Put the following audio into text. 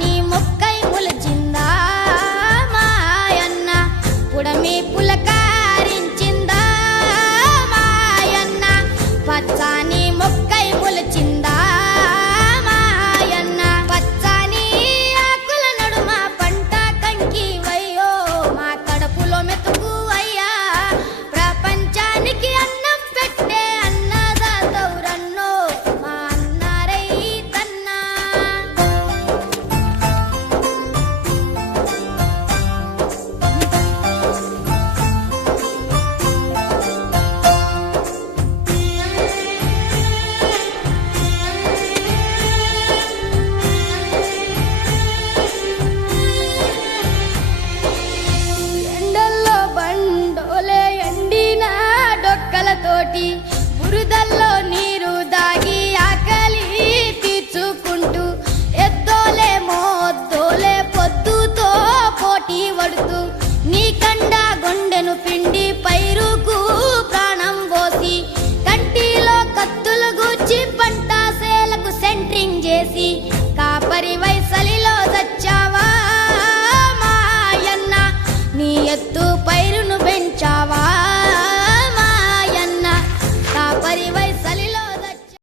పచ్చాని మొక్కై ములచిందా? 的